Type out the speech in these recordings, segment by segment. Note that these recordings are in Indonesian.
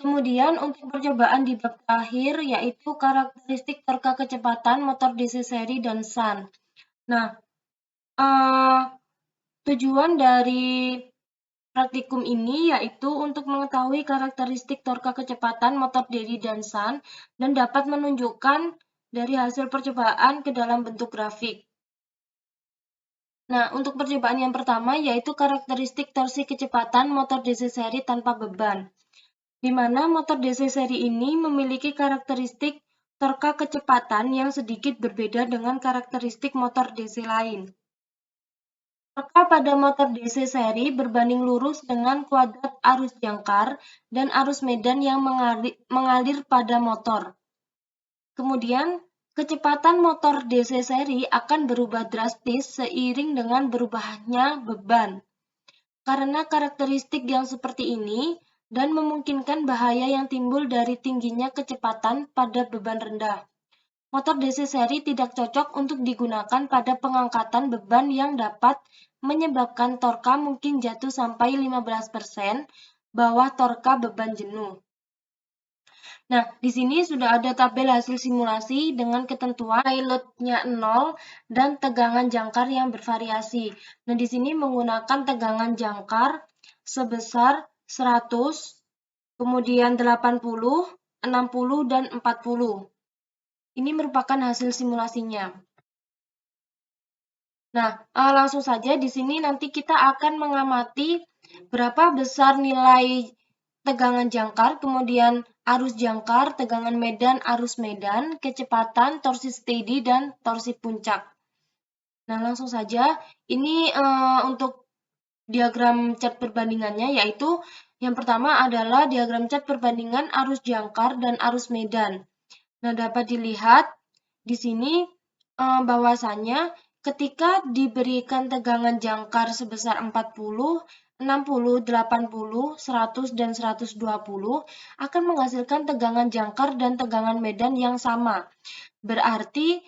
Kemudian untuk percobaan di bab terakhir yaitu karakteristik torka kecepatan motor DC seri dan SAN. Nah, tujuan dari praktikum ini yaitu untuk mengetahui karakteristik torka kecepatan motor DC dan SAN dan dapat menunjukkan dari hasil percobaan ke dalam bentuk grafik. Nah, untuk percobaan yang pertama yaitu karakteristik torsi kecepatan motor DC seri tanpa beban, di mana motor DC seri ini memiliki karakteristik torka kecepatan yang sedikit berbeda dengan karakteristik motor DC lain. Torka pada motor DC seri berbanding lurus dengan kuadrat arus jangkar dan arus medan yang mengalir pada motor. Kemudian, kecepatan motor DC seri akan berubah drastis seiring dengan berubahnya beban. Karena karakteristik yang seperti ini dan memungkinkan bahaya yang timbul dari tingginya kecepatan pada beban rendah. Motor DC seri tidak cocok untuk digunakan pada pengangkatan beban yang dapat menyebabkan torka mungkin jatuh sampai 15% bawah torka beban jenuh. Nah, di sini sudah ada tabel hasil simulasi dengan ketentuan load-nya 0 dan tegangan jangkar yang bervariasi. Nah, di sini menggunakan tegangan jangkar sebesar 100, kemudian 80, 60, dan 40. Ini merupakan hasil simulasinya. Nah, langsung saja di sini nanti kita akan mengamati berapa besar nilai tegangan jangkar, kemudian arus jangkar, tegangan medan, arus medan, kecepatan, torsi steady, dan torsi puncak. Nah, langsung saja. Ini untuk diagram cat perbandingannya, yaitu yang pertama adalah diagram cat perbandingan arus jangkar dan arus medan. Nah, dapat dilihat di sini bahwasannya ketika diberikan tegangan jangkar sebesar 40, 60, 80, 100, dan 120 akan menghasilkan tegangan jangkar dan tegangan medan yang sama. Berarti,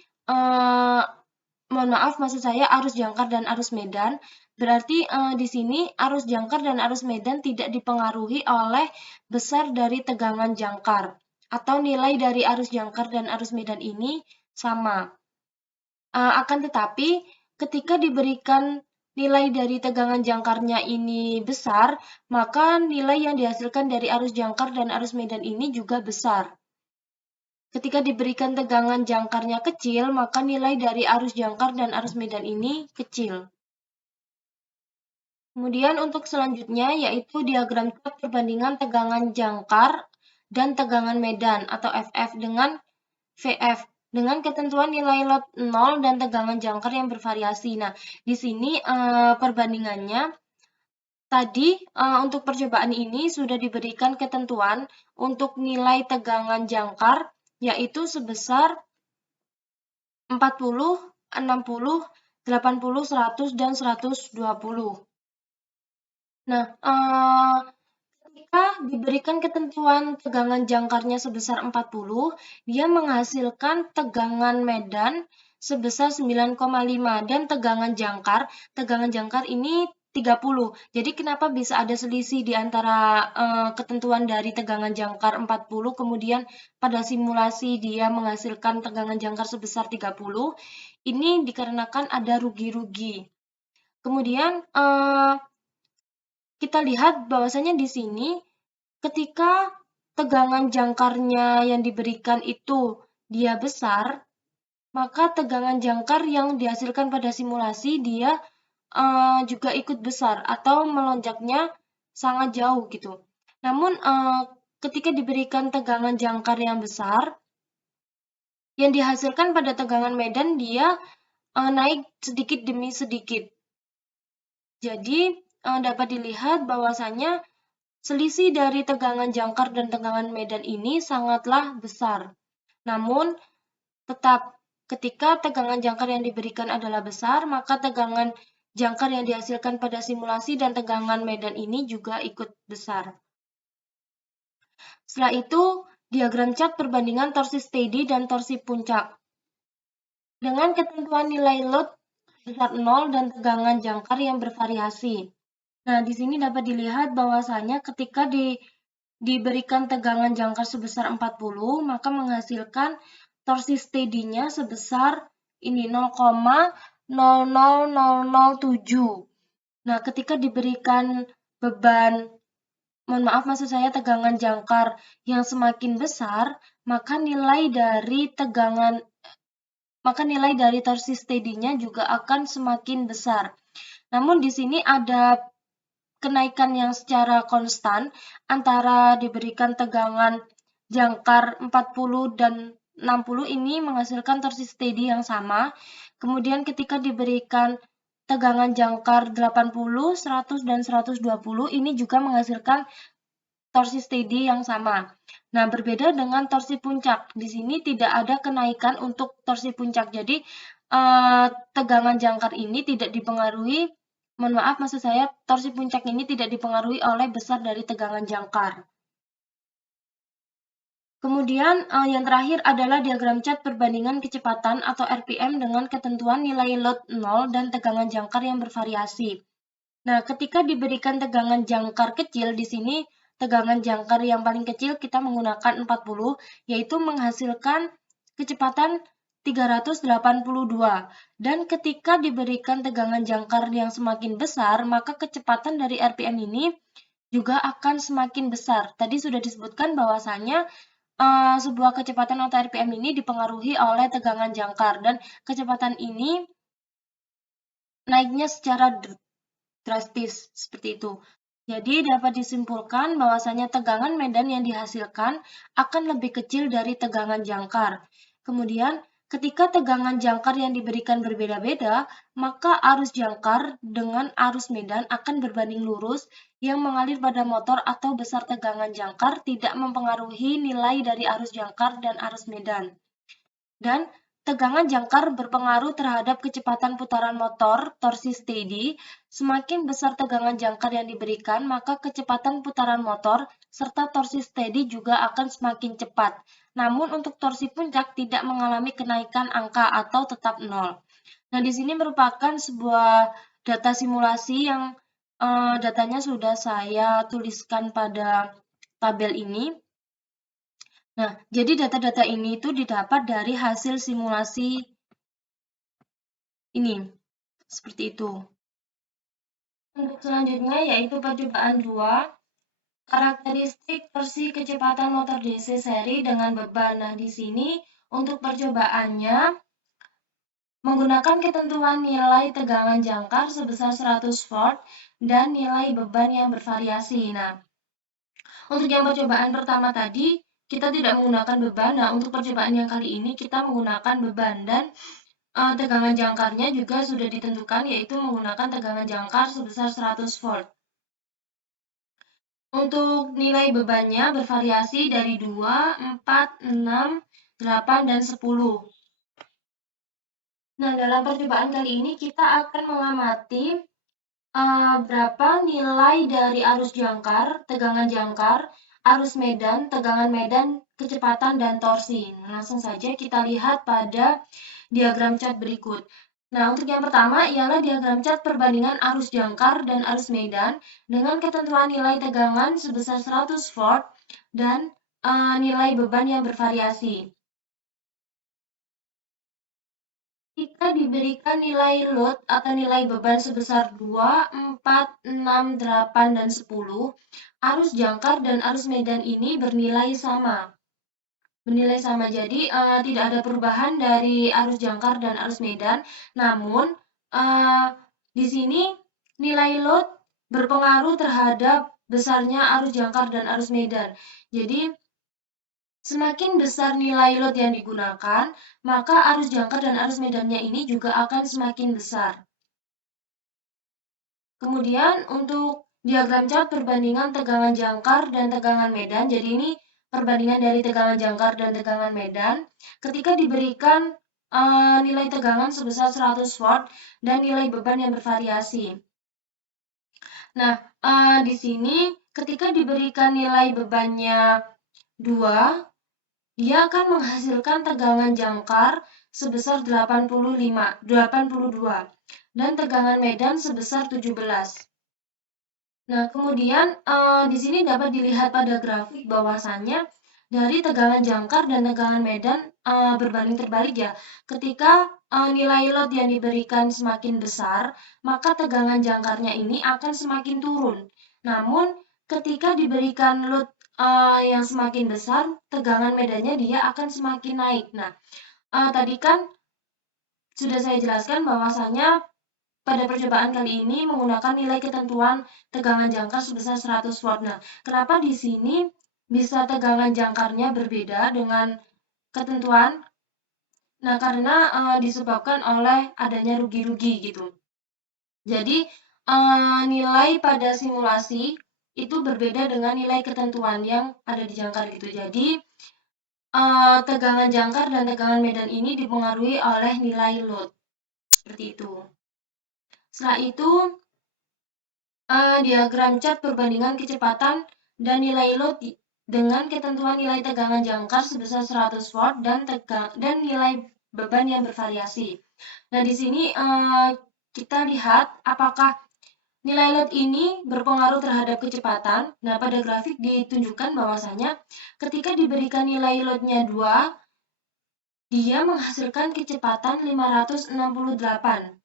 mohon maaf, maksud saya arus jangkar dan arus medan. Berarti di sini arus jangkar dan arus medan tidak dipengaruhi oleh besar dari tegangan jangkar, atau nilai dari arus jangkar dan arus medan ini sama. Akan tetapi, ketika diberikan nilai dari tegangan jangkarnya ini besar, maka nilai yang dihasilkan dari arus jangkar dan arus medan ini juga besar. Ketika diberikan tegangan jangkarnya kecil, maka nilai dari arus jangkar dan arus medan ini kecil. Kemudian untuk selanjutnya yaitu diagram cat perbandingan tegangan jangkar dan tegangan medan atau FF dengan VF dengan ketentuan nilai load 0 dan tegangan jangkar yang bervariasi. Nah, di sini perbandingannya tadi untuk percobaan ini sudah diberikan ketentuan untuk nilai tegangan jangkar yaitu sebesar 40, 60, 80, 100, dan 120. Nah, ketika diberikan ketentuan tegangan jangkarnya sebesar 40, dia menghasilkan tegangan medan sebesar 9,5 dan tegangan jangkar ini 30. Jadi kenapa bisa ada selisih di antara ketentuan dari tegangan jangkar 40, kemudian pada simulasi dia menghasilkan tegangan jangkar sebesar 30? Ini dikarenakan ada rugi-rugi. Kemudian kita lihat bahwasanya di sini ketika tegangan jangkarnya yang diberikan itu dia besar, maka tegangan jangkar yang dihasilkan pada simulasi dia juga ikut besar atau melonjaknya sangat jauh gitu. Namun ketika diberikan tegangan jangkar yang besar, yang dihasilkan pada tegangan medan dia naik sedikit demi sedikit. Jadi dapat dilihat bahwasanya selisih dari tegangan jangkar dan tegangan medan ini sangatlah besar. Namun, tetap ketika tegangan jangkar yang diberikan adalah besar, maka tegangan jangkar yang dihasilkan pada simulasi dan tegangan medan ini juga ikut besar. Setelah itu, diagram cat perbandingan torsi steady dan torsi puncak. Dengan ketentuan nilai load sebesar 0 dan tegangan jangkar yang bervariasi. Nah, di sini dapat dilihat bahwasanya ketika diberikan tegangan jangkar sebesar 40, maka menghasilkan torsi steady-nya sebesar ini 0,00007. Nah, ketika diberikan beban, maksud saya tegangan jangkar yang semakin besar, maka nilai dari torsi steady-nya juga akan semakin besar. Namun di sini ada kenaikan yang secara konstan antara diberikan tegangan jangkar 40 dan 60 ini menghasilkan torsi steady yang sama. Kemudian ketika diberikan tegangan jangkar 80, 100, dan 120 ini juga menghasilkan torsi steady yang sama. Nah, berbeda dengan torsi puncak. Di sini tidak ada kenaikan untuk torsi puncak. Jadi, tegangan jangkar ini tidak dipengaruhi, maksud saya torsi puncak ini tidak dipengaruhi oleh besar dari tegangan jangkar. Kemudian yang terakhir adalah diagram cat perbandingan kecepatan atau RPM dengan ketentuan nilai load 0 dan tegangan jangkar yang bervariasi. Nah, ketika diberikan tegangan jangkar kecil, di sini tegangan jangkar yang paling kecil kita menggunakan 40, yaitu menghasilkan kecepatan 382. Dan ketika diberikan tegangan jangkar yang semakin besar, maka kecepatan dari RPM ini juga akan semakin besar. Tadi sudah disebutkan bahwasanya sebuah kecepatan atau RPM ini dipengaruhi oleh tegangan jangkar, dan kecepatan ini naiknya secara drastis seperti itu. Jadi dapat disimpulkan bahwasanya tegangan medan yang dihasilkan akan lebih kecil dari tegangan jangkar. Kemudian ketika tegangan jangkar yang diberikan berbeda-beda, maka arus jangkar dengan arus medan akan berbanding lurus yang mengalir pada motor atau besar tegangan jangkar tidak mempengaruhi nilai dari arus jangkar dan arus medan. Dan tegangan jangkar berpengaruh terhadap kecepatan putaran motor, torsi steady. Semakin besar tegangan jangkar yang diberikan, maka kecepatan putaran motor serta torsi steady juga akan semakin cepat. Namun untuk torsi puncak tidak mengalami kenaikan angka atau tetap nol. Nah, di sini merupakan sebuah data simulasi yang datanya sudah saya tuliskan pada tabel ini. Nah, jadi data-data ini itu didapat dari hasil simulasi ini, seperti itu. Untuk selanjutnya yaitu percobaan 2, karakteristik torsi kecepatan motor DC seri dengan beban. Nah, di sini untuk percobaannya menggunakan ketentuan nilai tegangan jangkar sebesar 100 volt dan nilai beban yang bervariasi. Nah, untuk yang percobaan pertama tadi, kita tidak menggunakan beban. Nah, untuk percobaan yang kali ini kita menggunakan beban, dan tegangan jangkarnya juga sudah ditentukan, yaitu menggunakan tegangan jangkar sebesar 100 volt. Untuk nilai bebannya bervariasi dari 2, 4, 6, 8, dan 10. Nah, dalam percobaan kali ini kita akan mengamati berapa nilai dari arus jangkar, tegangan jangkar, arus medan, tegangan medan, kecepatan, dan torsi. Langsung saja kita lihat pada diagram cat berikut. Nah, untuk yang pertama ialah diagram cat perbandingan arus jangkar dan arus medan dengan ketentuan nilai tegangan sebesar 100 volt dan nilai beban yang bervariasi. Jika diberikan nilai load atau nilai beban sebesar 2, 4, 6, 8, dan 10, arus jangkar dan arus medan ini bernilai sama. Jadi tidak ada perubahan dari arus jangkar dan arus medan. Namun, di sini nilai load berpengaruh terhadap besarnya arus jangkar dan arus medan. Jadi, semakin besar nilai load yang digunakan, maka arus jangkar dan arus medannya ini juga akan semakin besar. Kemudian untuk diagram cat perbandingan tegangan jangkar dan tegangan medan, jadi ini perbandingan dari tegangan jangkar dan tegangan medan, ketika diberikan nilai tegangan sebesar 100 volt dan nilai beban yang bervariasi. Nah, di sini ketika diberikan nilai bebannya 2, dia akan menghasilkan tegangan jangkar sebesar 82 dan tegangan medan sebesar 17. Nah, kemudian di sini dapat dilihat pada grafik bahwasannya dari tegangan jangkar dan tegangan medan berbanding terbalik ya. Ketika nilai load yang diberikan semakin besar, maka tegangan jangkarnya ini akan semakin turun. Namun, ketika diberikan load yang semakin besar, tegangan medannya dia akan semakin naik. Nah, tadi kan sudah saya jelaskan bahwasanya pada percobaan kali ini menggunakan nilai ketentuan tegangan jangkar sebesar 100 watt. Nah, kenapa di sini bisa tegangan jangkarnya berbeda dengan ketentuan? Nah, karena disebabkan oleh adanya rugi-rugi gitu. Jadi, nilai pada simulasi itu berbeda dengan nilai ketentuan yang ada di jangkar gitu. Jadi, tegangan jangkar dan tegangan medan ini dipengaruhi oleh nilai load. Seperti itu. Setelah itu, diagram cat perbandingan kecepatan dan nilai load dengan ketentuan nilai tegangan jangkar sebesar 100 watt dan nilai beban yang bervariasi. Nah, di sini kita lihat apakah nilai load ini berpengaruh terhadap kecepatan. Nah, pada grafik ditunjukkan bahwasanya ketika diberikan nilai load-nya 2, dia menghasilkan kecepatan 568.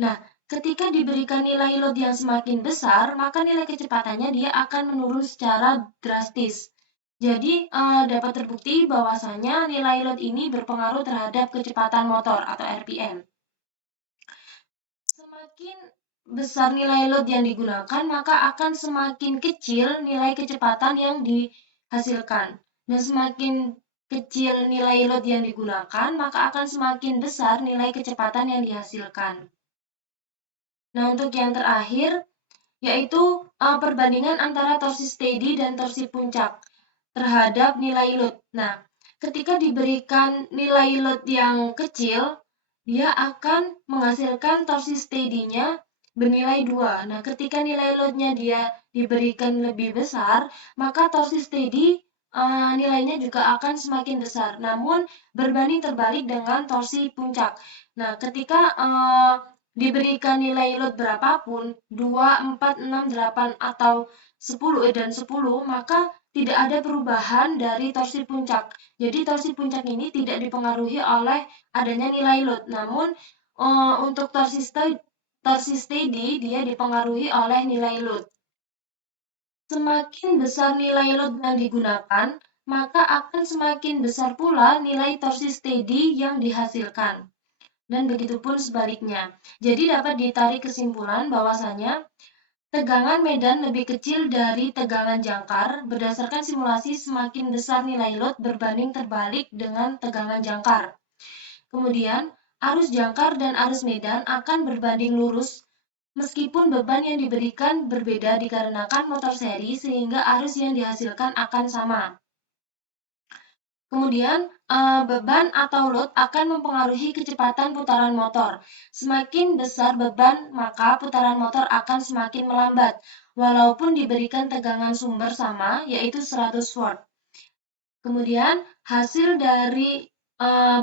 Nah, ketika diberikan nilai load yang semakin besar, maka nilai kecepatannya dia akan menurun secara drastis. Jadi, dapat terbukti bahwasanya nilai load ini berpengaruh terhadap kecepatan motor atau RPM. Semakin besar nilai load yang digunakan, maka akan semakin kecil nilai kecepatan yang dihasilkan. Dan semakin kecil nilai load yang digunakan, maka akan semakin besar nilai kecepatan yang dihasilkan. Nah, untuk yang terakhir, yaitu perbandingan antara torsi steady dan torsi puncak terhadap nilai load. Nah, ketika diberikan nilai load yang kecil, dia akan menghasilkan torsi steady-nya bernilai 2. Nah, ketika nilai load-nya dia diberikan lebih besar, maka torsi steady nilainya juga akan semakin besar. Namun, berbanding terbalik dengan torsi puncak. Nah, ketika diberikan nilai load berapapun, 2, 4, 6, 8, atau 10 dan 10, maka tidak ada perubahan dari torsi puncak. Jadi torsi puncak ini tidak dipengaruhi oleh adanya nilai load. Namun untuk torsi steady dia dipengaruhi oleh nilai load. Semakin besar nilai load yang digunakan, maka akan semakin besar pula nilai torsi steady yang dihasilkan. Dan begitupun sebaliknya. Jadi dapat ditarik kesimpulan bahwasanya tegangan medan lebih kecil dari tegangan jangkar berdasarkan simulasi semakin besar nilai load berbanding terbalik dengan tegangan jangkar. Kemudian, arus jangkar dan arus medan akan berbanding lurus meskipun beban yang diberikan berbeda dikarenakan motor seri sehingga arus yang dihasilkan akan sama. Kemudian, beban atau load akan mempengaruhi kecepatan putaran motor. Semakin besar beban, maka putaran motor akan semakin melambat, walaupun diberikan tegangan sumber sama, yaitu 100 watt. Kemudian, hasil dari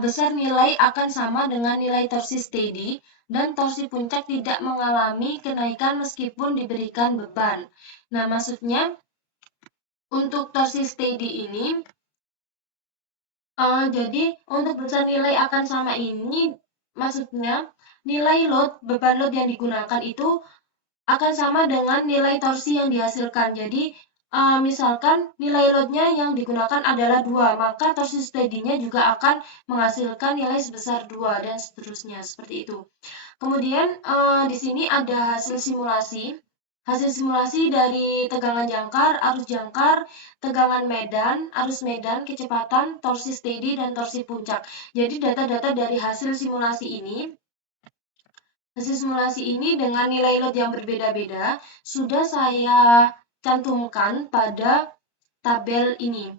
besar nilai akan sama dengan nilai torsi steady, dan torsi puncak tidak mengalami kenaikan meskipun diberikan beban. Nah, maksudnya, untuk torsi steady ini, jadi untuk besar nilai akan sama ini, maksudnya nilai load, beban load yang digunakan itu akan sama dengan nilai torsi yang dihasilkan. Jadi, misalkan nilai load-nya yang digunakan adalah 2, maka torsi steady-nya juga akan menghasilkan nilai sebesar 2, dan seterusnya, seperti itu. Kemudian, di sini ada hasil simulasi. Hasil simulasi dari tegangan jangkar, arus jangkar, tegangan medan, arus medan, kecepatan, torsi steady, dan torsi puncak. Jadi data-data dari hasil simulasi ini dengan nilai load yang berbeda-beda sudah saya cantumkan pada tabel ini.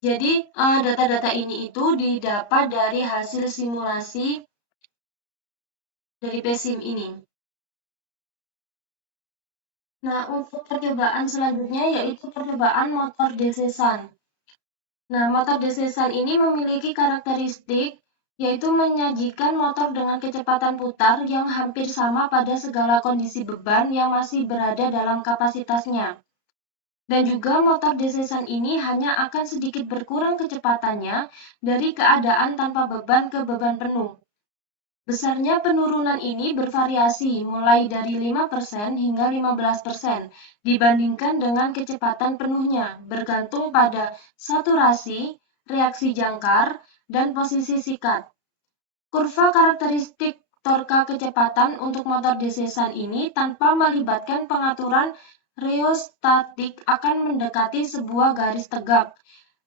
Jadi data-data ini itu didapat dari hasil simulasi dari PESIM ini. Nah, untuk percobaan selanjutnya yaitu percobaan motor DC-SAN. Nah, motor DC-SAN ini memiliki karakteristik yaitu menyajikan motor dengan kecepatan putar yang hampir sama pada segala kondisi beban yang masih berada dalam kapasitasnya. Dan juga motor DC-SAN ini hanya akan sedikit berkurang kecepatannya dari keadaan tanpa beban ke beban penuh. Besarnya penurunan ini bervariasi mulai dari 5% hingga 15% dibandingkan dengan kecepatan penuhnya, bergantung pada saturasi, reaksi jangkar, dan posisi sikat. Kurva karakteristik torka kecepatan untuk motor DC-SAN ini tanpa melibatkan pengaturan rheostatik akan mendekati sebuah garis tegak.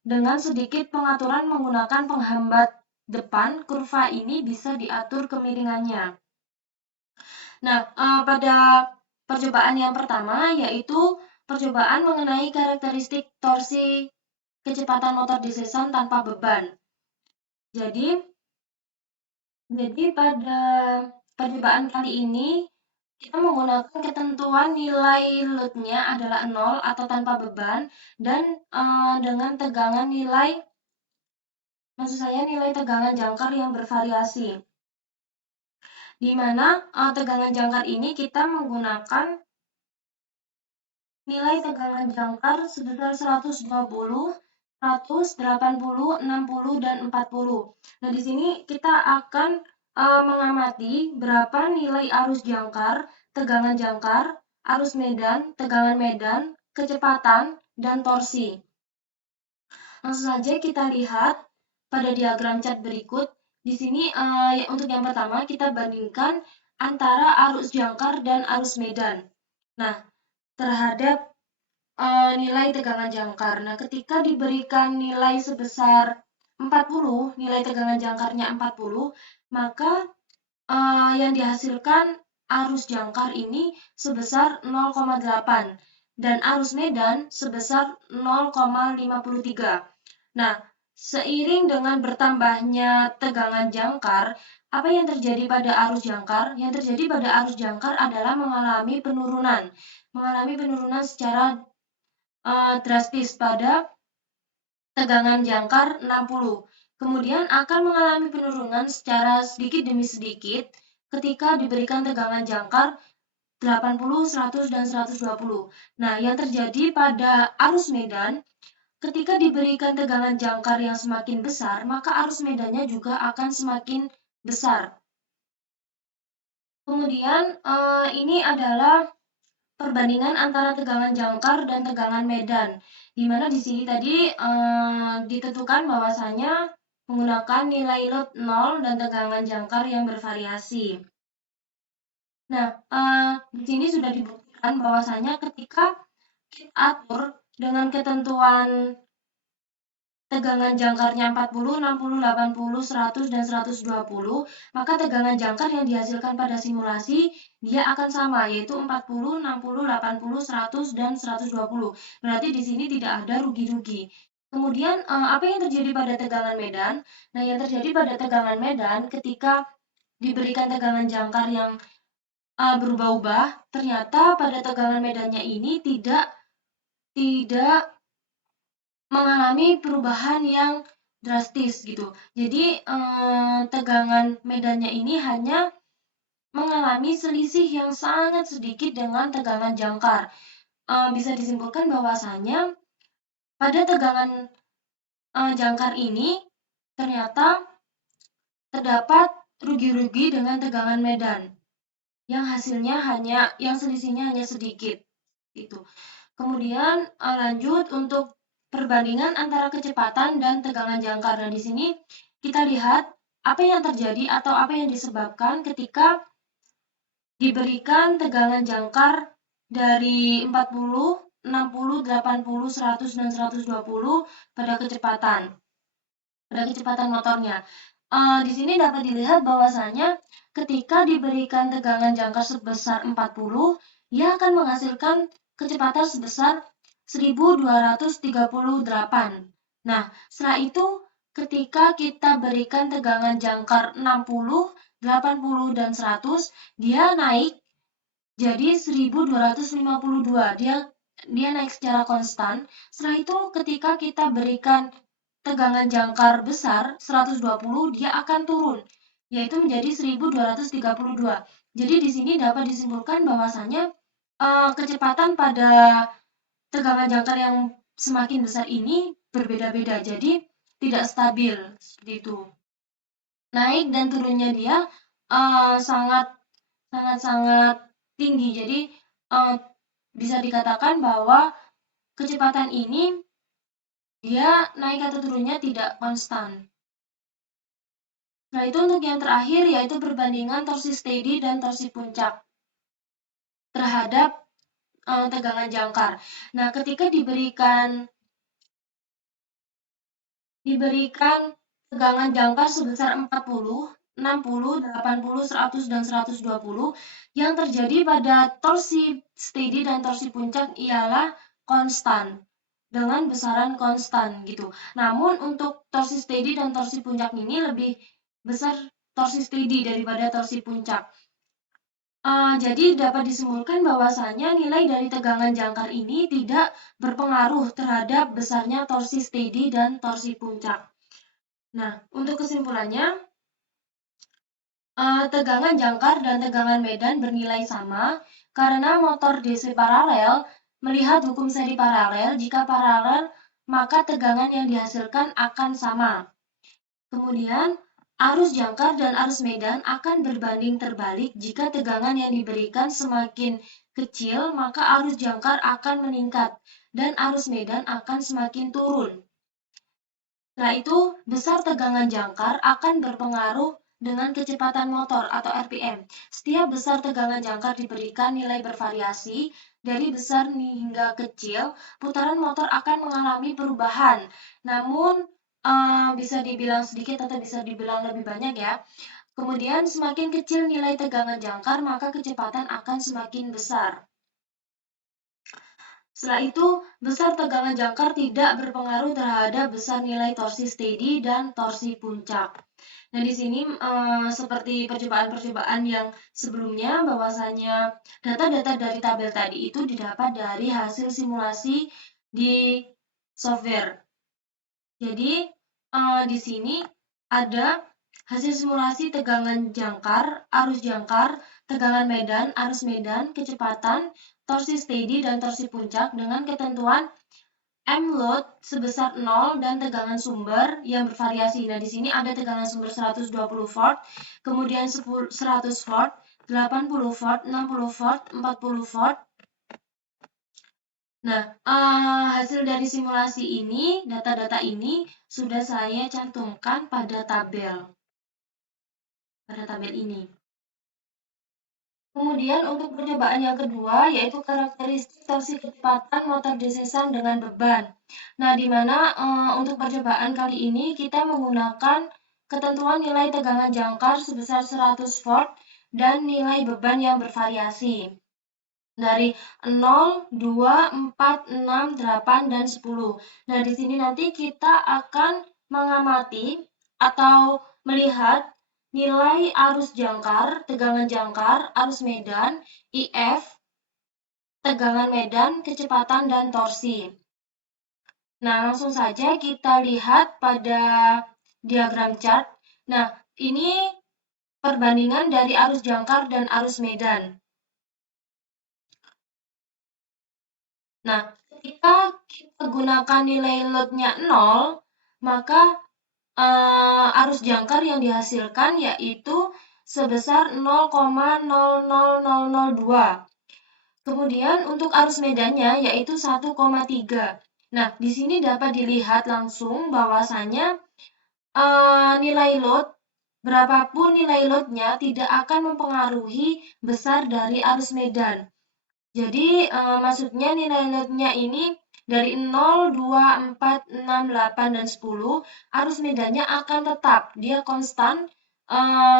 Dengan sedikit pengaturan menggunakan penghambat depan, kurva ini bisa diatur kemiringannya. Nah, pada percobaan yang pertama yaitu percobaan mengenai karakteristik torsi kecepatan motor DC-SAN tanpa beban. Jadi pada percobaan kali ini kita menggunakan ketentuan nilai load-nya adalah 0 atau tanpa beban dan dengan tegangan nilai, maksud saya nilai tegangan jangkar yang bervariasi. Di mana tegangan jangkar ini kita menggunakan nilai tegangan jangkar sebesar 120, 100, 80, 60, dan 40. Nah, di sini kita akan mengamati berapa nilai arus jangkar, tegangan jangkar, arus medan, tegangan medan, kecepatan, dan torsi. Langsung saja kita lihat pada diagram chart berikut. Di sini untuk yang pertama kita bandingkan antara arus jangkar dan arus medan. Nah, terhadap nilai tegangan jangkar. Nah, ketika diberikan nilai sebesar 40, nilai tegangan jangkarnya 40, maka yang dihasilkan arus jangkar ini sebesar 0,8 dan arus medan sebesar 0,53. Nah, seiring dengan bertambahnya tegangan jangkar, apa yang terjadi pada arus jangkar? Yang terjadi pada arus jangkar adalah mengalami penurunan secara drastis pada tegangan jangkar 60. Kemudian akan mengalami penurunan secara sedikit demi sedikit ketika diberikan tegangan jangkar 80, 100, dan 120. Nah, yang terjadi pada arus medan, ketika diberikan tegangan jangkar yang semakin besar, maka arus medannya juga akan semakin besar. Kemudian, ini adalah perbandingan antara tegangan jangkar dan tegangan medan, di mana di sini tadi ditentukan bahwasanya menggunakan nilai load 0 dan tegangan jangkar yang bervariasi. Nah, di sini sudah dibuktikan bahwasanya ketika kita atur dengan ketentuan tegangan jangkarnya 40, 60, 80, 100, dan 120, maka tegangan jangkar yang dihasilkan pada simulasi dia akan sama, yaitu 40, 60, 80, 100, dan 120. Berarti di sini tidak ada rugi-rugi. Kemudian, apa yang terjadi pada tegangan medan? Nah, yang terjadi pada tegangan medan ketika diberikan tegangan jangkar yang berubah-ubah, ternyata pada tegangan medannya ini tidak mengalami perubahan yang drastis gitu. Jadi tegangan medannya ini hanya mengalami selisih yang sangat sedikit dengan tegangan jangkar. Bisa disimpulkan bahwasanya pada tegangan jangkar ini ternyata terdapat rugi-rugi dengan tegangan medan yang selisihnya hanya sedikit gitu. Kemudian lanjut untuk perbandingan antara kecepatan dan tegangan jangkar. Nah, di sini kita lihat apa yang terjadi atau apa yang disebabkan ketika diberikan tegangan jangkar dari 40, 60, 80, 100, dan 120 pada kecepatan motornya. Di sini dapat dilihat bahwasanya ketika diberikan tegangan jangkar sebesar 40, ia akan menghasilkan kecepatan sebesar 1238. Nah, setelah itu ketika kita berikan tegangan jangkar 60, 80, dan 100, dia naik jadi 1252. Dia naik secara konstan. Setelah itu ketika kita berikan tegangan jangkar besar 120, dia akan turun, yaitu menjadi 1232. Jadi di sini dapat disimpulkan bahwasanya kecepatan pada tegangan jangkar yang semakin besar ini berbeda-beda, jadi tidak stabil seperti itu. Naik dan turunnya dia sangat tinggi. Jadi bisa dikatakan bahwa kecepatan ini dia naik atau turunnya tidak konstan. Nah, itu untuk yang terakhir, yaitu perbandingan torsi steady dan torsi puncak terhadap tegangan jangkar. Nah, ketika diberikan tegangan jangkar sebesar 40, 60, 80, 100, dan 120, yang terjadi pada torsi steady dan torsi puncak ialah konstan, dengan besaran konstan gitu. Namun untuk torsi steady dan torsi puncak ini lebih besar torsi steady daripada torsi puncak. Jadi dapat disimpulkan bahwasanya nilai dari tegangan jangkar ini tidak berpengaruh terhadap besarnya torsi steady dan torsi puncak. Nah, untuk kesimpulannya, tegangan jangkar dan tegangan medan bernilai sama karena motor DC paralel melihat hukum seri paralel. Jika paralel, maka tegangan yang dihasilkan akan sama. Kemudian, arus jangkar dan arus medan akan berbanding terbalik. Jika tegangan yang diberikan semakin kecil, maka arus jangkar akan meningkat dan arus medan akan semakin turun. Setelah itu, besar tegangan jangkar akan berpengaruh dengan kecepatan motor atau RPM. Setiap besar tegangan jangkar diberikan nilai bervariasi dari besar hingga kecil, putaran motor akan mengalami perubahan. Namun, bisa dibilang sedikit atau bisa dibilang lebih banyak ya. Kemudian semakin kecil nilai tegangan jangkar, maka kecepatan akan semakin besar. Setelah itu, besar tegangan jangkar tidak berpengaruh terhadap besar nilai torsi steady dan torsi puncak. Nah, di sini seperti percobaan-percobaan yang sebelumnya, bahwasanya data-data dari tabel tadi itu didapat dari hasil simulasi di software. Jadi, di sini ada hasil simulasi tegangan jangkar, arus jangkar, tegangan medan, arus medan, kecepatan, torsi steady, dan torsi puncak dengan ketentuan M-load sebesar 0 dan tegangan sumber yang bervariasi. Nah, di sini ada tegangan sumber 120 volt, kemudian 100 volt, 80 volt, 60 volt, 40 volt. Nah, hasil dari simulasi ini, data-data ini sudah saya cantumkan pada tabel ini. Kemudian untuk percobaan yang kedua, yaitu karakteristik torsi kecepatan motor DC-SAN dengan beban. Nah, di mana untuk percobaan kali ini kita menggunakan ketentuan nilai tegangan jangkar sebesar 100 volt dan nilai beban yang bervariasi dari 0, 2, 4, 6, 8, dan 10. Nah, di sini nanti kita akan mengamati atau melihat nilai arus jangkar, tegangan jangkar, arus medan, IF, tegangan medan, kecepatan, dan torsi. Nah, langsung saja kita lihat pada diagram chart. Nah, ini perbandingan dari arus jangkar dan arus medan. Nah, ketika kita gunakan nilai load-nya 0, maka arus jangkar yang dihasilkan yaitu sebesar 0,00002. Kemudian untuk arus medannya yaitu 1,3. Nah, di sini dapat dilihat langsung bahwasanya nilai load, berapapun nilai load-nya tidak akan mempengaruhi besar dari arus medan. Jadi, maksudnya nilai load-nya ini dari 0, 2, 4, 6, 8, dan 10, arus medannya akan tetap, dia konstan,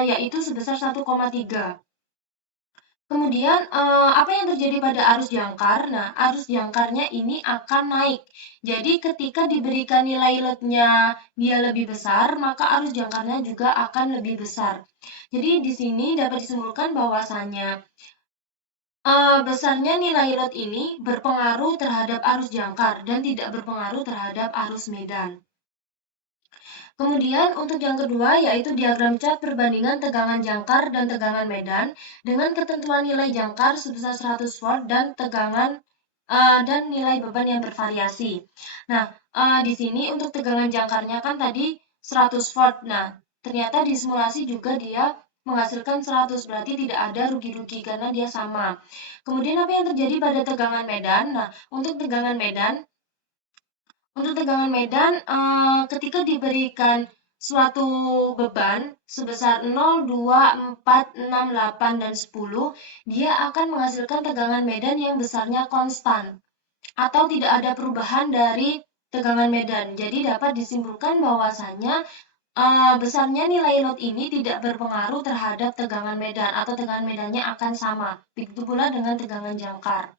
yaitu sebesar 1,3. Kemudian, apa yang terjadi pada arus jangkar? Nah, arus jangkarnya ini akan naik. Jadi, ketika diberikan nilai load-nya dia lebih besar, maka arus jangkarnya juga akan lebih besar. Jadi, di sini dapat disimpulkan bahwasanya besarnya nilai load ini berpengaruh terhadap arus jangkar dan tidak berpengaruh terhadap arus medan. Kemudian untuk yang kedua yaitu diagram cat perbandingan tegangan jangkar dan tegangan medan dengan ketentuan nilai jangkar sebesar 100 volt dan tegangan dan nilai beban yang bervariasi. Nah, di sini untuk tegangan jangkarnya kan tadi 100 volt. Nah, ternyata di simulasi juga dia menghasilkan 100, berarti tidak ada rugi-rugi karena dia sama. Kemudian apa yang terjadi pada tegangan medan? Nah, untuk tegangan medan, ketika diberikan suatu beban sebesar 0, 2, 4, 6, 8, dan 10, dia akan menghasilkan tegangan medan yang besarnya konstan atau tidak ada perubahan dari tegangan medan. Jadi dapat disimpulkan bahwasanya besarnya nilai load ini tidak berpengaruh terhadap tegangan medan atau tegangan medannya akan sama. Begitu pula dengan tegangan jangkar.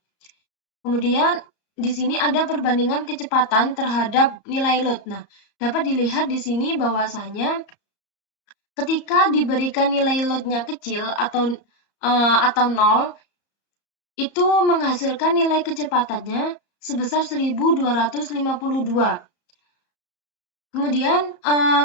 Kemudian di sini ada perbandingan kecepatan terhadap nilai load. Nah, dapat dilihat di sini bahwasanya ketika diberikan nilai load-nya kecil atau 0, itu menghasilkan nilai kecepatannya sebesar 1252. Kemudian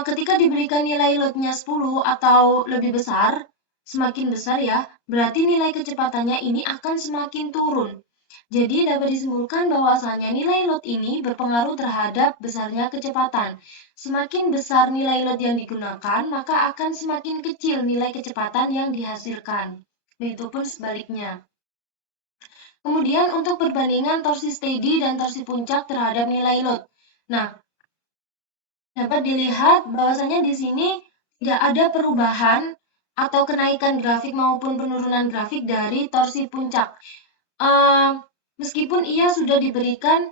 ketika diberikan nilai load-nya 10 atau lebih besar, semakin besar ya, berarti nilai kecepatannya ini akan semakin turun. Jadi dapat disimpulkan bahwasanya nilai load ini berpengaruh terhadap besarnya kecepatan. Semakin besar nilai load yang digunakan, maka akan semakin kecil nilai kecepatan yang dihasilkan. Begitupun sebaliknya. Kemudian untuk perbandingan torsi steady dan torsi puncak terhadap nilai load. Nah, dapat dilihat bahwasanya di sini tidak ada perubahan atau kenaikan grafik maupun penurunan grafik dari torsi puncak. Meskipun ia sudah diberikan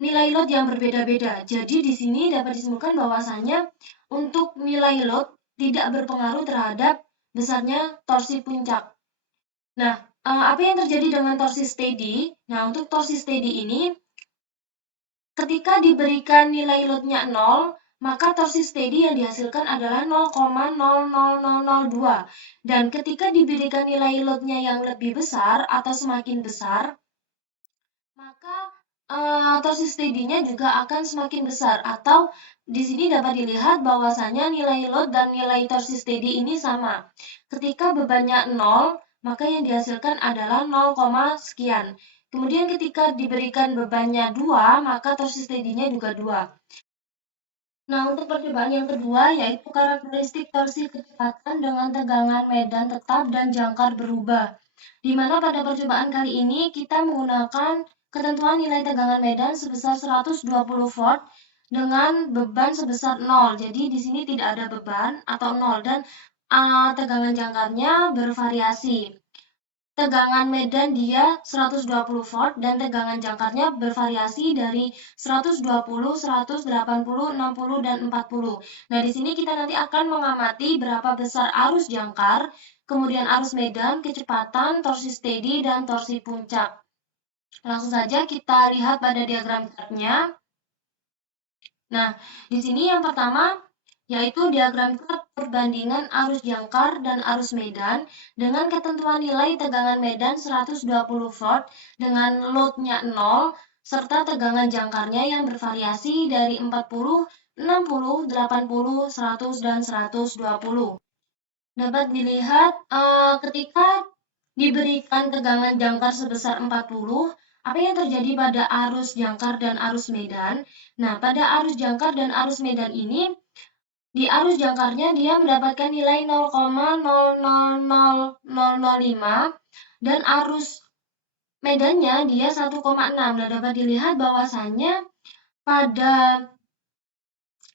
nilai load yang berbeda-beda. Jadi di sini dapat disimpulkan bahwasanya untuk nilai load tidak berpengaruh terhadap besarnya torsi puncak. Nah, apa yang terjadi dengan torsi steady? Nah, untuk torsi steady ini ketika diberikan nilai load-nya 0, maka torsi steady yang dihasilkan adalah 0,00002. Dan ketika diberikan nilai load-nya yang lebih besar atau semakin besar, maka torsi steady-nya juga akan semakin besar. Atau di sini dapat dilihat bahwasanya nilai load dan nilai torsi steady ini sama. Ketika bebannya 0, maka yang dihasilkan adalah 0, sekian. Kemudian ketika diberikan bebannya 2, maka torsi steady-nya juga 2. Nah, untuk percobaan yang kedua yaitu karakteristik torsi kecepatan dengan tegangan medan tetap dan jangkar berubah. Di mana pada percobaan kali ini kita menggunakan ketentuan nilai tegangan medan sebesar 120 volt dengan beban sebesar 0. Jadi di sini tidak ada beban atau 0 dan tegangan jangkarnya bervariasi. Tegangan medan dia 120 volt dan tegangan jangkarnya bervariasi dari 120, 180, 60, dan 40. Nah, di sini kita nanti akan mengamati berapa besar arus jangkar, kemudian arus medan, kecepatan, torsi steady, dan torsi puncak. Langsung saja kita lihat pada diagram chartnya. Nah, di sini yang pertama yaitu diagram chart perbandingan arus jangkar dan arus medan dengan ketentuan nilai tegangan medan 120 volt dengan load-nya 0 serta tegangan jangkarnya yang bervariasi dari 40, 60, 80, 100, dan 120. Dapat dilihat ketika diberikan tegangan jangkar sebesar 40, apa yang terjadi pada arus jangkar dan arus medan? Nah, pada arus jangkar dan arus medan ini, di arus jangkarnya dia mendapatkan nilai 0,000005 dan arus medannya dia 1,6. Nah, dapat dilihat bahwasannya pada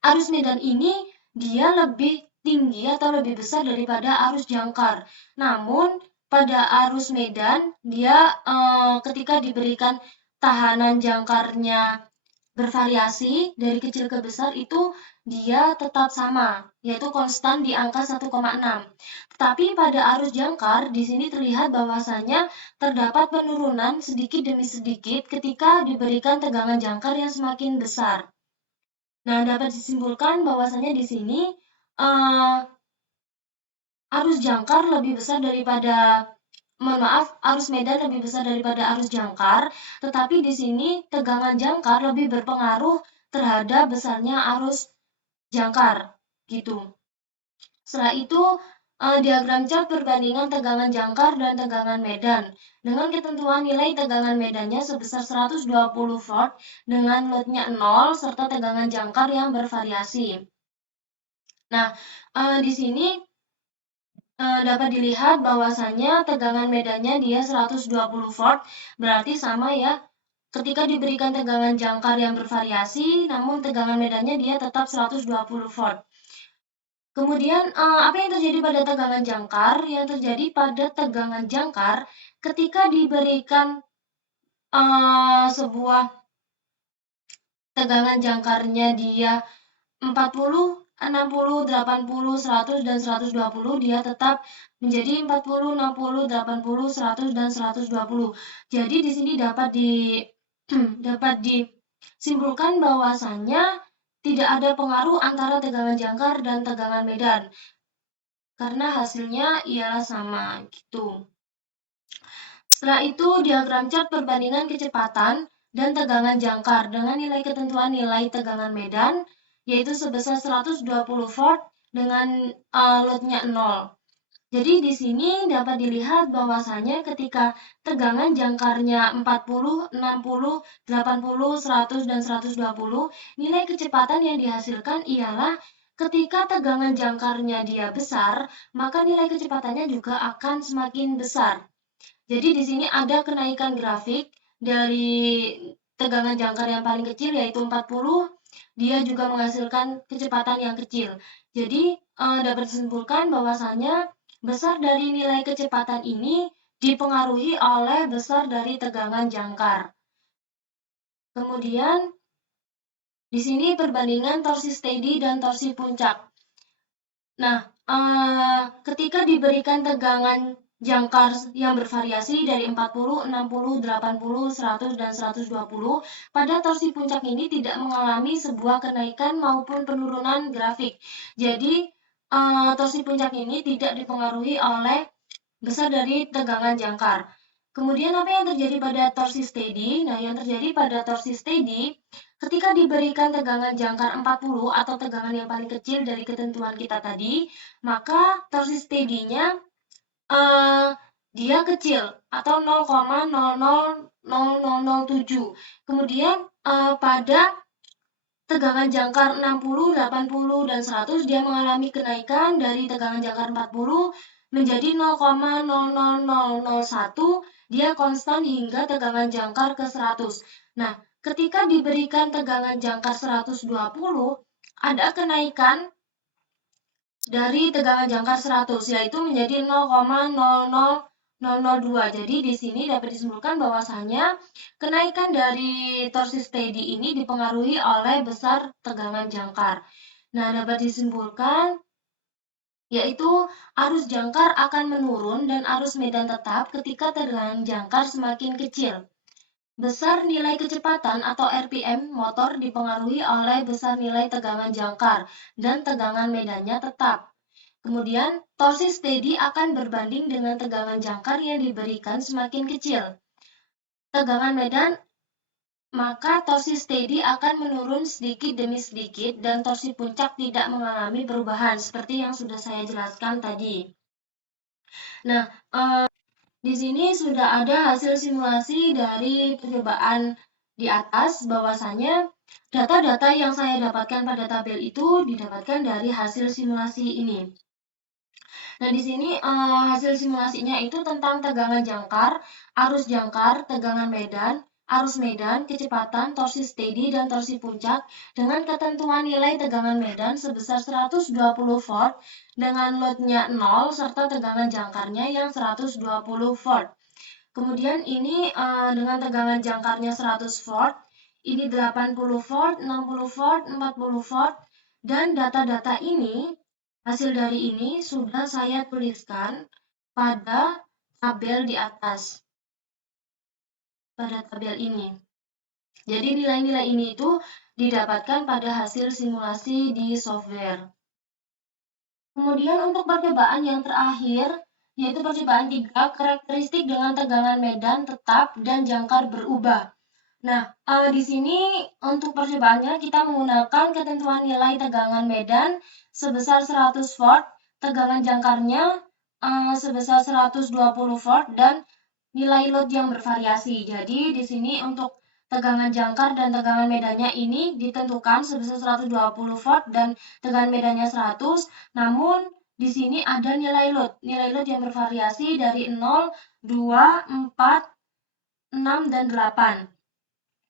arus medan ini dia lebih tinggi atau lebih besar daripada arus jangkar. Namun pada arus medan dia ketika diberikan tahanan jangkarnya bervariasi dari kecil ke besar itu dia tetap sama, yaitu konstan di angka 1,6. Tetapi pada arus jangkar di sini terlihat bahwasanya terdapat penurunan sedikit demi sedikit ketika diberikan tegangan jangkar yang semakin besar. Nah, dapat disimpulkan bahwasanya di sini arus jangkar lebih besar daripada arus medan lebih besar daripada arus jangkar, tetapi di sini tegangan jangkar lebih berpengaruh terhadap besarnya arus jangkar, gitu. Setelah itu, diagram chart perbandingan tegangan jangkar dan tegangan medan dengan ketentuan nilai tegangan medannya sebesar 120 volt dengan loadnya 0 serta tegangan jangkar yang bervariasi. Nah, di sini dapat dilihat bahwasannya tegangan medannya dia 120 volt, berarti sama ya. Ketika diberikan tegangan jangkar yang bervariasi, namun tegangan medannya dia tetap 120 volt. Kemudian, apa yang terjadi pada tegangan jangkar? Yang terjadi pada tegangan jangkar ketika diberikan sebuah tegangan jangkarnya dia 40, 60, 80, 100, dan 120, dia tetap menjadi 40, 60, 80, 100, dan 120. Jadi di sini dapat dapat disimpulkan bahwasannya tidak ada pengaruh antara tegangan jangkar dan tegangan medan, karena hasilnya ialah sama, gitu. Setelah itu, diagram chart perbandingan kecepatan dan tegangan jangkar dengan nilai ketentuan nilai tegangan medan, yaitu sebesar 120 volt dengan loadnya 0. Jadi di sini dapat dilihat bahwasanya ketika tegangan jangkarnya 40, 60, 80, 100, dan 120, nilai kecepatan yang dihasilkan ialah ketika tegangan jangkarnya dia besar, maka nilai kecepatannya juga akan semakin besar. Jadi di sini ada kenaikan grafik dari tegangan jangkar yang paling kecil yaitu 40, dia juga menghasilkan kecepatan yang kecil. Jadi dapat disimpulkan bahwasanya besar dari nilai kecepatan ini dipengaruhi oleh besar dari tegangan jangkar. Kemudian di sini perbandingan torsi steady dan torsi puncak. Nah, ketika diberikan tegangan jangkar yang bervariasi dari 40, 60, 80, 100, dan 120, pada torsi puncak ini tidak mengalami sebuah kenaikan maupun penurunan grafik. Jadi, torsi puncak ini tidak dipengaruhi oleh besar dari tegangan jangkar. Kemudian apa yang terjadi pada torsi steady? Nah, yang terjadi pada torsi steady ketika diberikan tegangan jangkar 40 atau tegangan yang paling kecil dari ketentuan kita tadi, maka torsi steady-nya dia kecil atau 0,000007. Kemudian pada tegangan jangkar 60, 80, dan 100 dia mengalami kenaikan dari tegangan jangkar 40 menjadi 0,00001, dia konstan hingga tegangan jangkar ke 100. Nah, ketika diberikan tegangan jangkar 120, ada kenaikan dari tegangan jangkar 100, yaitu menjadi 0,00002. Jadi di sini dapat disimpulkan bahwasanya kenaikan dari torsi steady ini dipengaruhi oleh besar tegangan jangkar. Nah, dapat disimpulkan yaitu arus jangkar akan menurun dan arus medan tetap ketika tegangan jangkar semakin kecil. Besar nilai kecepatan atau RPM motor dipengaruhi oleh besar nilai tegangan jangkar dan tegangan medannya tetap. Kemudian, torsi steady akan berbanding dengan tegangan jangkar yang diberikan semakin kecil. Tegangan medan, maka torsi steady akan menurun sedikit demi sedikit dan torsi puncak tidak mengalami perubahan seperti yang sudah saya jelaskan tadi. Nah, di sini sudah ada hasil simulasi dari percobaan di atas, bahwasanya data-data yang saya dapatkan pada tabel itu didapatkan dari hasil simulasi ini. Nah, di sini hasil simulasinya itu tentang tegangan jangkar, arus jangkar, tegangan medan, arus medan, kecepatan, torsi steady, dan torsi puncak dengan ketentuan nilai tegangan medan sebesar 120 volt dengan loadnya 0 serta tegangan jangkarnya yang 120 volt. Kemudian ini dengan tegangan jangkarnya 100 volt, ini 80 volt, 60 volt, 40 volt, dan data-data ini, hasil dari ini sudah saya tuliskan pada tabel di atas, pada tabel ini. Jadi nilai-nilai ini itu didapatkan pada hasil simulasi di software. Kemudian untuk percobaan yang terakhir, yaitu percobaan 3, karakteristik dengan tegangan medan tetap dan jangkar berubah. Nah, di sini untuk percobaannya kita menggunakan ketentuan nilai tegangan medan sebesar 100 volt, tegangan jangkarnya sebesar 120 volt, dan nilai load yang bervariasi. Jadi di sini untuk tegangan jangkar dan tegangan medannya ini ditentukan sebesar 120 volt dan tegangan medannya 100. Namun di sini ada nilai load yang bervariasi dari 0, 2, 4, 6, dan 8.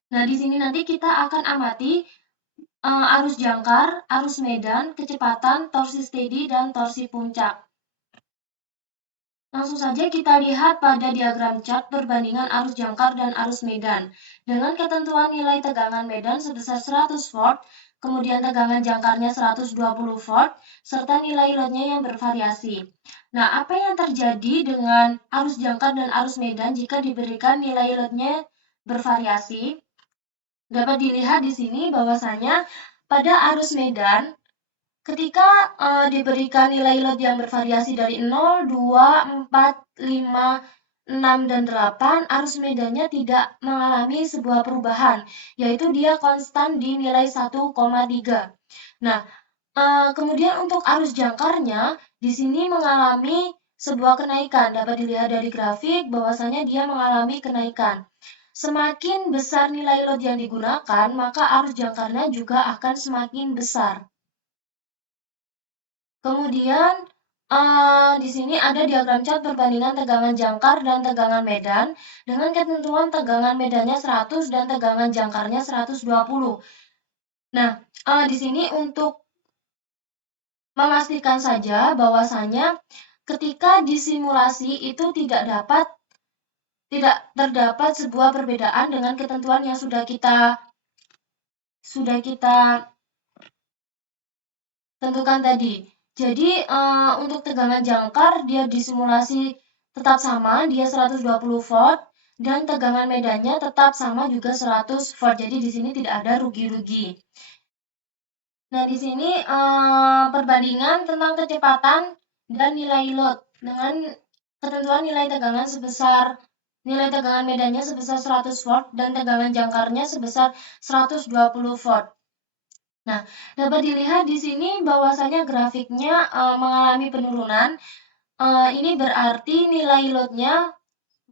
Nah, di sini nanti kita akan amati arus jangkar, arus medan, kecepatan, torsi steady, dan torsi puncak. Langsung saja kita lihat pada diagram chart perbandingan arus jangkar dan arus medan. Dengan ketentuan nilai tegangan medan sebesar 100 volt, kemudian tegangan jangkarnya 120 volt, serta nilai loadnya yang bervariasi. Nah, apa yang terjadi dengan arus jangkar dan arus medan jika diberikan nilai loadnya bervariasi? Dapat dilihat di sini bahwasanya pada arus medan, ketika diberikan nilai load yang bervariasi dari 0, 2, 4, 5, 6, dan 8, arus medannya tidak mengalami sebuah perubahan, yaitu dia konstan di nilai 1,3. Nah, kemudian untuk arus jangkarnya, di sini mengalami sebuah kenaikan. Dapat dilihat dari grafik bahwasanya dia mengalami kenaikan. Semakin besar nilai load yang digunakan, maka arus jangkarnya juga akan semakin besar. Kemudian, di sini ada diagram chart perbandingan tegangan jangkar dan tegangan medan dengan ketentuan tegangan medannya 100 dan tegangan jangkarnya 120. Nah, di sini untuk memastikan saja bahwasanya ketika disimulasi itu tidak terdapat sebuah perbedaan dengan ketentuan yang sudah kita tentukan tadi. Jadi untuk tegangan jangkar dia disimulasi tetap sama, dia 120 volt, dan tegangan medannya tetap sama juga 100 volt. Jadi di sini tidak ada rugi-rugi. Nah, di sini perbandingan tentang kecepatan dan nilai load dengan ketentuan nilai tegangan medannya sebesar 100 volt dan tegangan jangkarnya sebesar 120 volt. Nah, dapat dilihat di sini bahwasanya grafiknya mengalami penurunan. Ini berarti nilai load-nya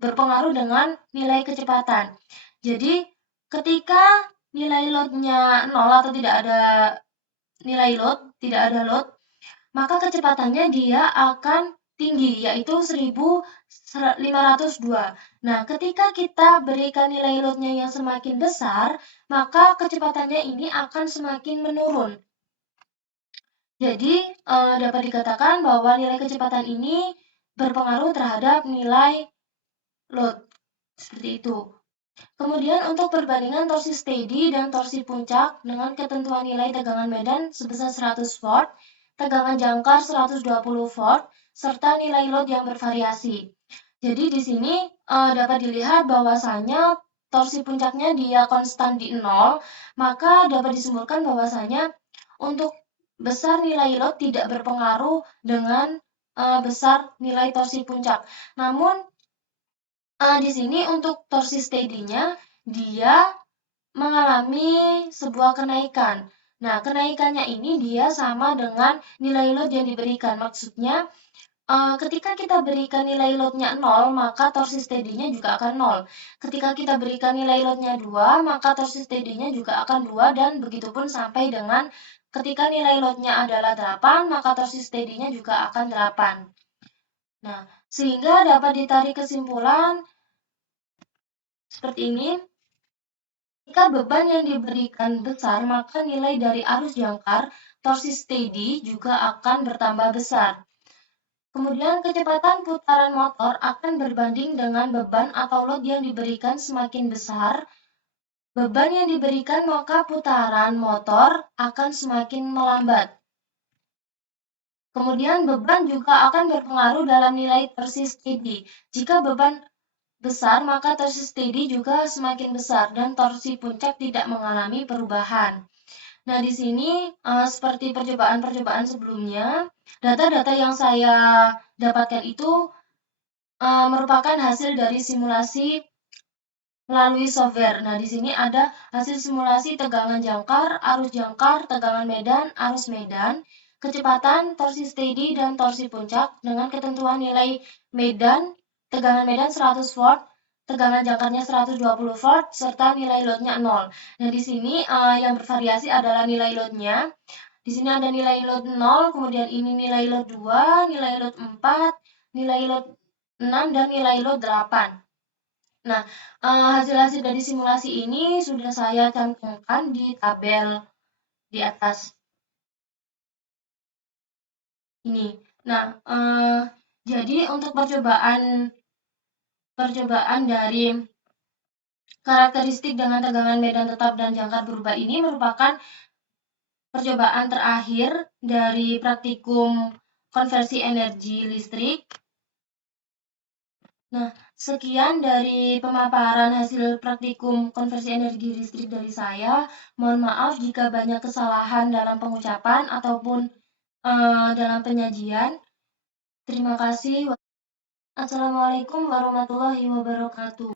berpengaruh dengan nilai kecepatan. Jadi, ketika nilai load-nya 0 atau tidak ada load, maka kecepatannya dia akan tinggi, yaitu 1502. Nah, ketika kita berikan nilai load-nya yang semakin besar, maka kecepatannya ini akan semakin menurun. Jadi, dapat dikatakan bahwa nilai kecepatan ini berpengaruh terhadap nilai load. Seperti itu. Kemudian untuk perbandingan torsi steady dan torsi puncak dengan ketentuan nilai tegangan medan sebesar 100 volt, tegangan jangkar 120 volt, serta nilai load yang bervariasi. Jadi di sini dapat dilihat bahwasanya torsi puncaknya dia konstan di 0, maka dapat disimpulkan bahwasanya untuk besar nilai load tidak berpengaruh dengan besar nilai torsi puncak. Namun di sini untuk torsi steady-nya dia mengalami sebuah kenaikan. Nah, kenaikannya ini dia sama dengan nilai load yang diberikan. Maksudnya, ketika kita berikan nilai load-nya 0, maka torsi steady-nya juga akan 0. Ketika kita berikan nilai load-nya 2, maka torsi steady-nya juga akan 2, dan begitupun sampai dengan ketika nilai load-nya adalah 8, maka torsi steady-nya juga akan 8. Nah, sehingga dapat ditarik kesimpulan seperti ini. Jika beban yang diberikan besar, maka nilai dari arus jangkar, torsi steady, juga akan bertambah besar. Kemudian kecepatan putaran motor akan berbanding dengan beban atau load yang diberikan semakin besar. Beban yang diberikan maka putaran motor akan semakin melambat. Kemudian beban juga akan berpengaruh dalam nilai torsi steady. Jika beban besar, maka torsi steady juga semakin besar dan torsi puncak tidak mengalami perubahan. Nah, di sini seperti percobaan-percobaan sebelumnya, data-data yang saya dapatkan itu merupakan hasil dari simulasi melalui software. Nah, di sini ada hasil simulasi tegangan jangkar, tegangan medan, arus medan, kecepatan, torsi steady, dan torsi puncak dengan ketentuan nilai medan, tegangan medan 100 volt, tegangan jangkarnya 120 volt, serta nilai loadnya 0. Nah, di sini yang bervariasi adalah nilai loadnya. Di sini ada nilai load 0, kemudian ini nilai load 2, nilai load 4, nilai load 6, dan nilai load 8. Nah, hasil-hasil dari simulasi ini sudah saya cantumkan di tabel di atas ini. Nah, jadi untuk percobaan dari karakteristik dengan tegangan medan tetap dan jangkar berubah ini merupakan percobaan terakhir dari praktikum konversi energi listrik. Nah, sekian dari pemaparan hasil praktikum konversi energi listrik dari saya. Mohon maaf jika banyak kesalahan dalam pengucapan ataupun dalam penyajian. Terima kasih. Assalamualaikum warahmatullahi wabarakatuh.